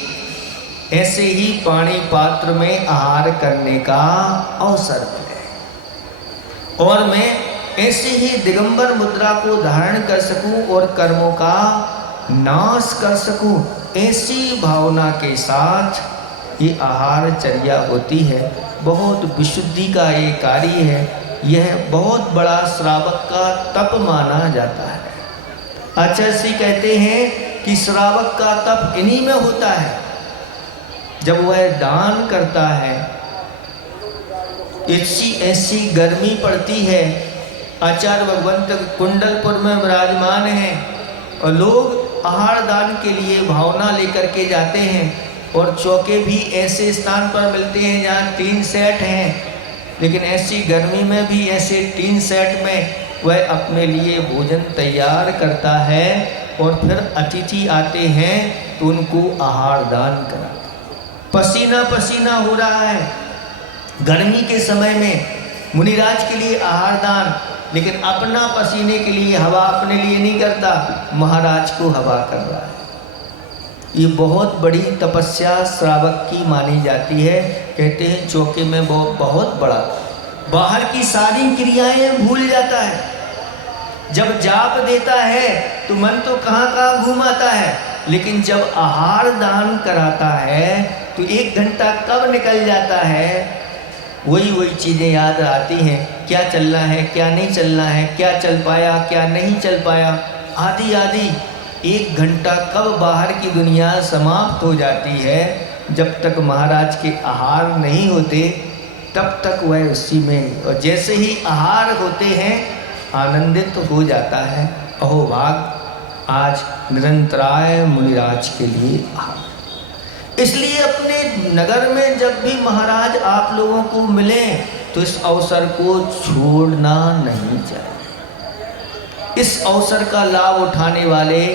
ऐसे ही पानी पात्र में आहार करने का अवसर मिले और मैं ऐसे ही दिगंबर मुद्रा को धारण कर सकूं और कर्मों का नाश कर सकूं, ऐसी भावना के साथ ये आहारचर्या होती है। बहुत विशुद्धि का ये कार्य है। यह बहुत बड़ा श्रावक का तप माना जाता है। आचार्य श्री कहते हैं कि श्रावक का तप इन्हीं में होता है जब वह दान करता है। ऐसी गर्मी पड़ती है। आचार्य भगवंत कुंडलपुर में विराजमान हैं और लोग आहार दान के लिए भावना लेकर के जाते हैं और चौके भी ऐसे स्थान पर मिलते हैं जहाँ 3 सेट हैं, लेकिन ऐसी गर्मी में भी ऐसे 3 सेट में वह अपने लिए भोजन तैयार करता है और फिर अतिथि आते हैं तो उनको आहार दान कराता। पसीना पसीना हो रहा है गर्मी के समय में, मुनिराज के लिए आहार दान, लेकिन अपना पसीने के लिए हवा अपने लिए नहीं करता, महाराज को हवा कर रहा है। ये बहुत बड़ी तपस्या श्रावक की मानी जाती है। कहते हैं चौके में बहुत बड़ा, बाहर की सारी क्रियाएं भूल जाता है। जब जाप देता है तो मन तो कहाँ कहाँ घूमाता है, लेकिन जब आहार दान कराता है तो 1 घंटा कब निकल जाता है, वही चीज़ें याद आती हैं। क्या चलना है, क्या नहीं चलना है, क्या चल पाया, क्या नहीं चल पाया, आदि आदि। 1 घंटा कब बाहर की दुनिया समाप्त हो जाती है, जब तक महाराज के आहार नहीं होते तब तक वह उसी में, और जैसे ही आहार होते हैं आनंदित हो जाता है। अहोभाग आज निरंतराय मुनिराज के लिए आहार। इसलिए अपने नगर में जब भी महाराज आप लोगों को मिलें तो इस अवसर को छोड़ना नहीं चाहिए। इस अवसर का लाभ उठाने वाले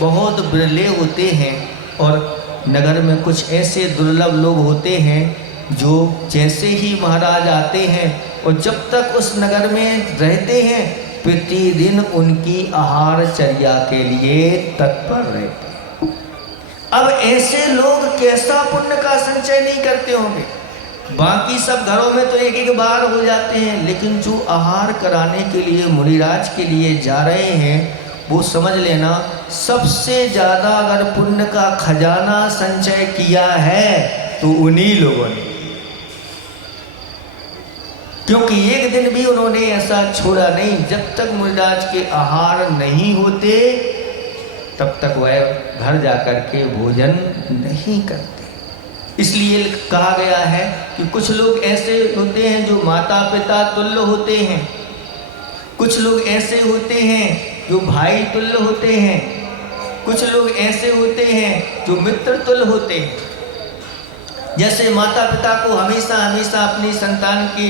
बहुत बिरले होते हैं और नगर में कुछ ऐसे दुर्लभ लोग होते हैं जो जैसे ही महाराज आते हैं और जब तक उस नगर में रहते हैं प्रतिदिन उनकी आहारचर्या के लिए तत्पर रहते हैं। अब ऐसे लोग कैसा पुण्य का संचय नहीं करते होंगे। बाकी सब घरों में तो 1-1 बार हो जाते हैं, लेकिन जो आहार कराने के लिए मुनिराज के लिए जा रहे हैं वो समझ लेना सबसे ज़्यादा अगर पुण्य का खजाना संचय किया है तो उन्हीं लोगों ने, क्योंकि एक दिन भी उन्होंने ऐसा छोड़ा नहीं। जब तक मुनिराज के आहार नहीं होते तब तक वह घर जाकर के भोजन नहीं करते। इसलिए कहा गया है कि कुछ लोग ऐसे होते हैं जो माता पिता तुल्य होते हैं, कुछ लोग ऐसे होते हैं जो भाई तुल्य होते हैं, कुछ लोग ऐसे होते हैं जो मित्र तुल्य होते हैं। जैसे माता पिता को हमेशा हमेशा अपनी संतान की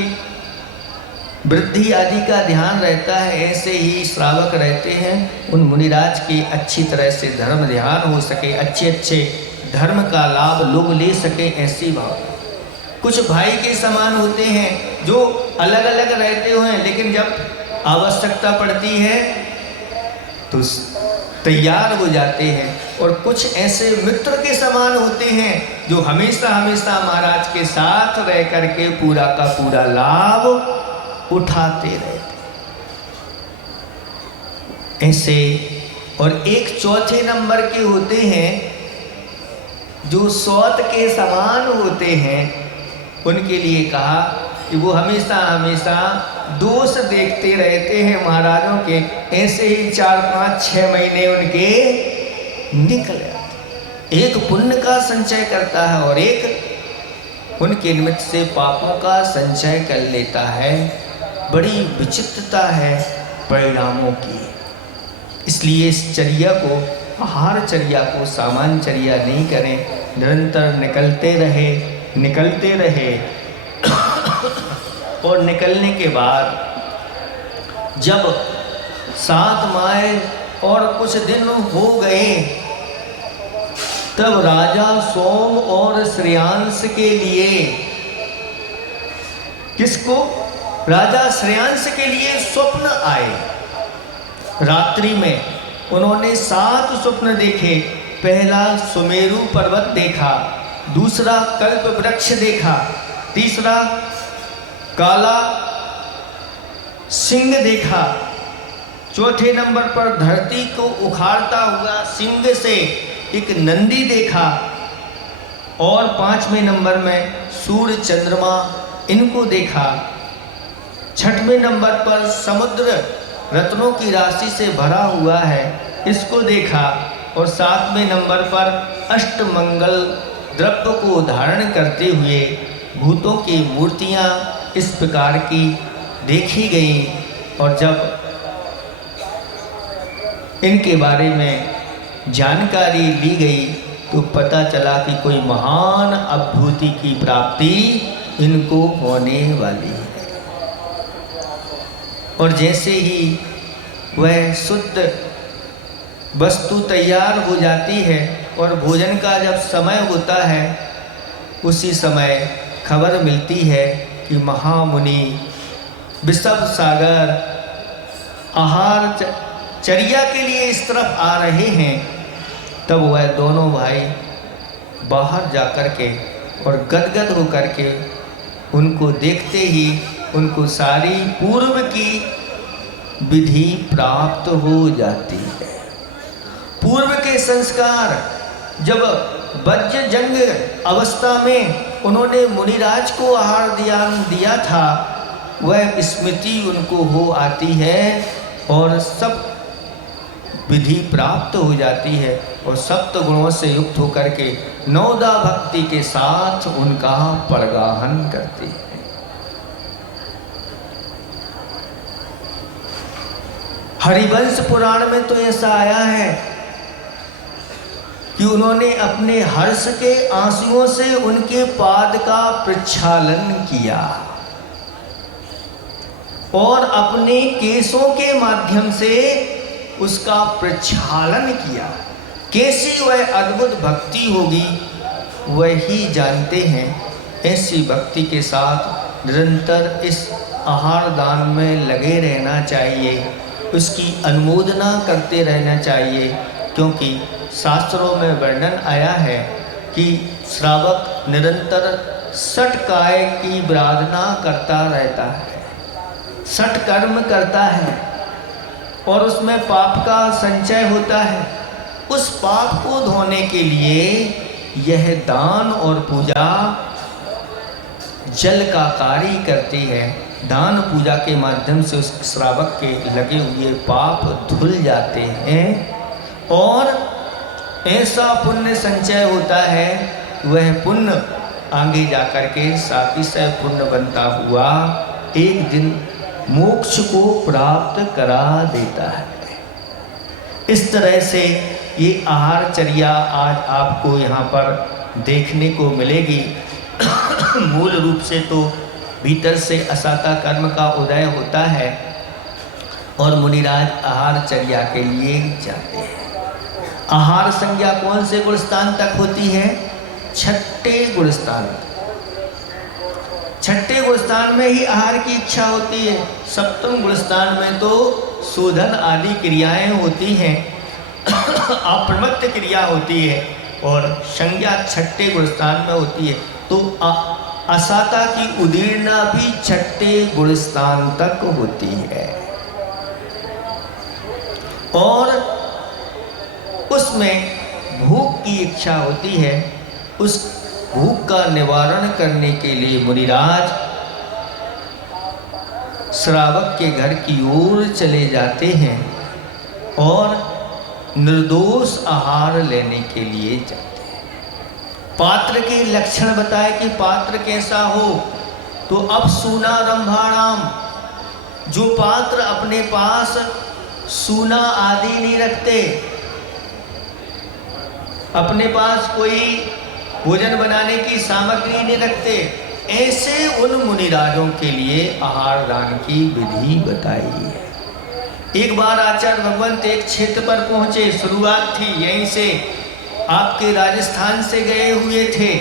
वृद्धि आदि का ध्यान रहता है, ऐसे ही श्रावक रहते हैं उन मुनिराज की अच्छी तरह से धर्म ध्यान हो सके, अच्छे अच्छे धर्म का लाभ लोग ले सके, ऐसी भाव। कुछ भाई के समान होते हैं जो अलग अलग रहते हुए हैं, लेकिन जब आवश्यकता पड़ती है तो तैयार हो जाते हैं। और कुछ ऐसे मित्र के समान होते हैं जो हमेशा हमेशा महाराज के साथ रह करके पूरा का पूरा लाभ उठाते रहते ऐसे। और एक चौथे नंबर के होते हैं जो सौत के समान होते हैं, उनके लिए कहा कि वो हमेशा हमेशा दोष देखते रहते हैं महाराजों के। ऐसे ही 4-5-6 महीने उनके निकल जाते। एक पुण्य का संचय करता है और एक उनके निमित्त से पापों का संचय कर लेता है। बड़ी विचित्रता है परिणामों की। इसलिए इस चर्या को, आहार चर्या को सामान्य चर्या नहीं करें, निरंतर निकलते रहे और निकलने के बाद जब 7 माह और कुछ दिन हो गए तब राजा सोम और श्रेयांश के लिए, किसको? राजा श्रेयांश के लिए स्वप्न आए। रात्रि में उन्होंने 7 स्वप्न देखे। पहला सुमेरु पर्वत देखा, दूसरा कल्प वृक्ष देखा, तीसरा काला सिंह देखा, चौथे नंबर पर धरती को उखाड़ता हुआ सिंह से एक नंदी देखा। और 5वें नंबर में सूर्य चंद्रमा इनको देखा। 6वें नंबर पर समुद्र रत्नों की राशि से भरा हुआ है, इसको देखा। और 7वें नंबर पर अष्टमंगल द्रव्य को धारण करते हुए भूतों की मूर्तियां इस प्रकार की देखी गई। और जब इनके बारे में जानकारी ली गई तो पता चला कि कोई महान अद्भुति की प्राप्ति इनको होने वाली है। और जैसे ही वह शुद्ध वस्तु तैयार हो जाती है और भोजन का जब समय होता है, उसी समय खबर मिलती है कि महामुनि विषभ सागर आहार चर्या के लिए इस तरफ आ रहे हैं। तब वह दोनों भाई बाहर जाकर के और गदगद होकर के उनको देखते ही उनको सारी पूर्व की विधि प्राप्त हो जाती है। पूर्व के संस्कार जब वज्र जंग अवस्था में उन्होंने मुनिराज को आहार दिया था, वह स्मृति उनको हो आती है और सब विधि प्राप्त हो जाती है और सप्त गुणों से युक्त होकर के नवदा भक्ति के साथ उनका परगाहन करती है। हरिवंश पुराण में तो ऐसा आया है कि उन्होंने अपने हर्ष के आंसुओं से उनके पाद का प्रक्षालन किया और अपने केशों के माध्यम से उसका प्रक्षालन किया। कैसी वह अद्भुत भक्ति होगी वही जानते हैं। ऐसी भक्ति के साथ निरंतर इस आहार दान में लगे रहना चाहिए, उसकी अनुमोदना करते रहना चाहिए, क्योंकि शास्त्रों में वर्णन आया है कि श्रावक निरंतर 60 काय की आराधना करता रहता है, 60 कर्म करता है और उसमें पाप का संचय होता है। उस पाप को धोने के लिए यह दान और पूजा जल का कार्य करती है। दान पूजा के माध्यम से उस श्रावक के लगे हुए पाप धुल जाते हैं और ऐसा पुण्य संचय होता है, वह पुण्य आगे जाकर के सातिशय पुण्य बनता हुआ एक दिन मोक्ष को प्राप्त करा देता है। इस तरह से ये आहारचर्या आज आपको यहाँ पर देखने को मिलेगी। मूल रूप से तो भीतर से असाता कर्म का उदय होता है और मुनिराज आहारचर्या के लिए जाते हैं। आहार संज्ञा कौन से गुणस्थान तक होती है? 6ठे गुणस्थान। 6ठे गुणस्थान में ही आहार की इच्छा होती है। 7वें गुणस्थान में तो शोधन आदि क्रियाएं होती हैं, अप्रमत्त क्रिया होती है और संज्ञा 6ठे गुणस्थान में होती है। तो असाता की उदीर्णा भी 6ठे गुणस्थान तक होती है और उसमें भूख की इच्छा होती है। उस भूख का निवारण करने के लिए मुनिराज श्रावक के घर की ओर चले जाते हैं और निर्दोष आहार लेने के लिए जाते हैं। पात्र के लक्षण बताए कि पात्र कैसा हो, तो अब सूना रंभाणाम, जो पात्र अपने पास सूना आदि नहीं रखते, अपने पास कोई भोजन बनाने की सामग्री नहीं रखते, ऐसे उन मुनिराजों के लिए आहार दान की विधि बताई है। एक बार आचार्य भगवंत एक क्षेत्र पर पहुंचे, शुरुआत थी यहीं से, आपके राजस्थान से गए हुए थे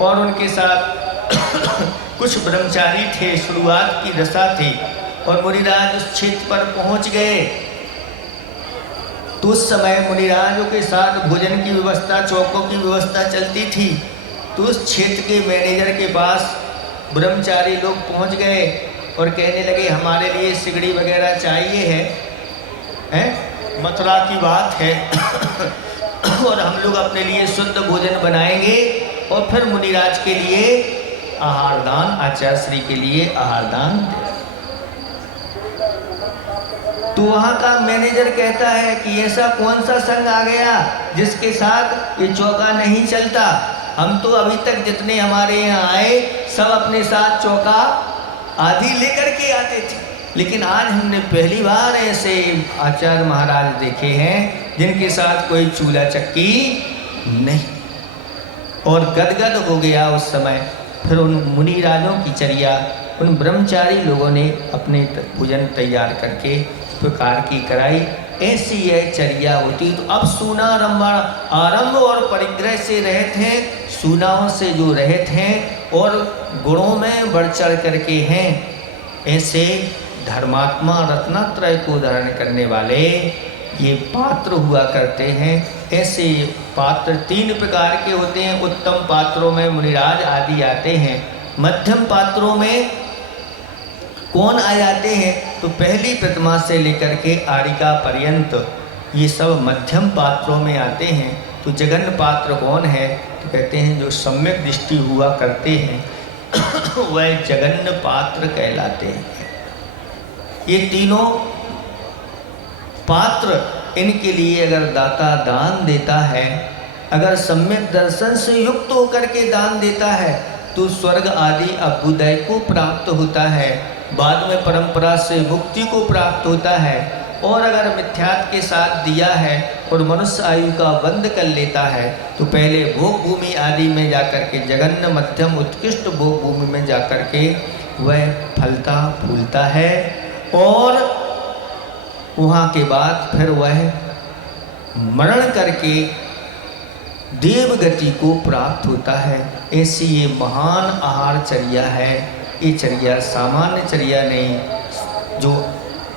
और उनके साथ कुछ ब्रह्मचारी थे, शुरुआत की दशा थी और मुनिराज उस क्षेत्र पर पहुंच गए। तो उस समय मुनिराजों के साथ भोजन की व्यवस्था, चौकों की व्यवस्था चलती थी। तो उस क्षेत्र के मैनेजर के पास ब्रह्मचारी लोग पहुंच गए और कहने लगे हमारे लिए सिगड़ी वगैरह चाहिए है, मथुरा की बात है और हम लोग अपने लिए शुद्ध भोजन बनाएंगे और फिर मुनिराज के लिए आहार दान, आचार्य श्री के लिए आहार दान। तो वहाँ का मैनेजर कहता है कि ऐसा कौन सा संघ आ गया जिसके साथ ये चौका नहीं चलता। हम तो अभी तक जितने हमारे यहाँ आए सब अपने साथ चौका आधी लेकर के आते थे, लेकिन आज हमने पहली बार ऐसे आचार्य महाराज देखे हैं जिनके साथ कोई चूल्हा चक्की नहीं। और गदगद हो गया उस समय। फिर उन मुनि राजों की चर्या, उन ब्रह्मचारी लोगों ने अपने भोजन तैयार करके प्रकार की कराई। ऐसी यह चर्या होती। तो अब सूना रंभण आरंभ और परिग्रह से रहित हैं, सूनाओं से जो रहित हैं और गुणों में बढ़ चढ़ करके हैं, ऐसे धर्मात्मा रत्नत्रय को धारण करने वाले ये पात्र हुआ करते हैं। ऐसे पात्र 3 प्रकार के होते हैं। उत्तम पात्रों में मुनिराज आदि आते हैं। मध्यम पात्रों में कौन आ जाते हैं? तो पहली प्रतिमा से लेकर के आरिका पर्यंत ये सब मध्यम पात्रों में आते हैं। तो जगन्न पात्र कौन है? तो कहते हैं जो सम्यक दृष्टि हुआ करते हैं वह जगन्न पात्र कहलाते हैं। ये तीनों पात्र, इनके लिए अगर दाता दान देता है, अगर सम्यक दर्शन से युक्त होकर के दान देता है तो स्वर्ग आदि अभ्युदय को प्राप्त होता है, बाद में परंपरा से मुक्ति को प्राप्त होता है। और अगर मिथ्यात्व के साथ दिया है और मनुष्य आयु का बंद कर लेता है तो पहले भोग भूमि आदि में जाकर के जगन्न मध्यम उत्कृष्ट भोग भूमि में जाकर के वह फलता फूलता है और वहाँ के बाद फिर वह मरण करके देव गति को प्राप्त होता है। ऐसी ये महान आहार चर्या है। ये चर्या सामान्य चर्या नहीं। जो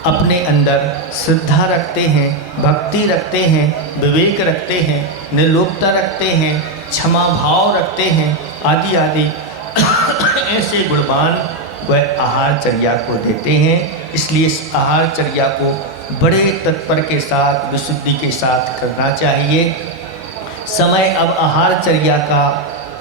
अपने अंदर श्रद्धा रखते हैं, भक्ति रखते हैं, विवेक रखते हैं, निर्लोभता रखते हैं, क्षमा भाव रखते हैं आदि आदि ऐसे गुणवान वह आहार चर्या को देते हैं। इसलिए इस आहार चर्या को बड़े तत्पर के साथ, विशुद्धि के साथ करना चाहिए। समय अब आहार चर्या का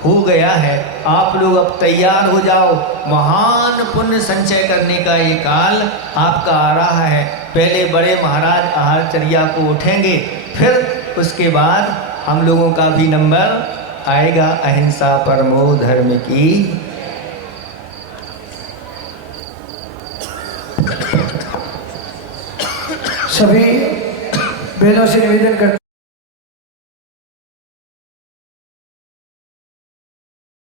हो गया है। आप लोग अब तैयार हो जाओ। महान पुण्य संचय करने का ये काल आपका आ रहा है। पहले बड़े महाराज आहार चर्या को उठेंगे, फिर उसके बाद हम लोगों का भी नंबर आएगा। अहिंसा परमो धर्म की। सभी बहनों से निवेदन करते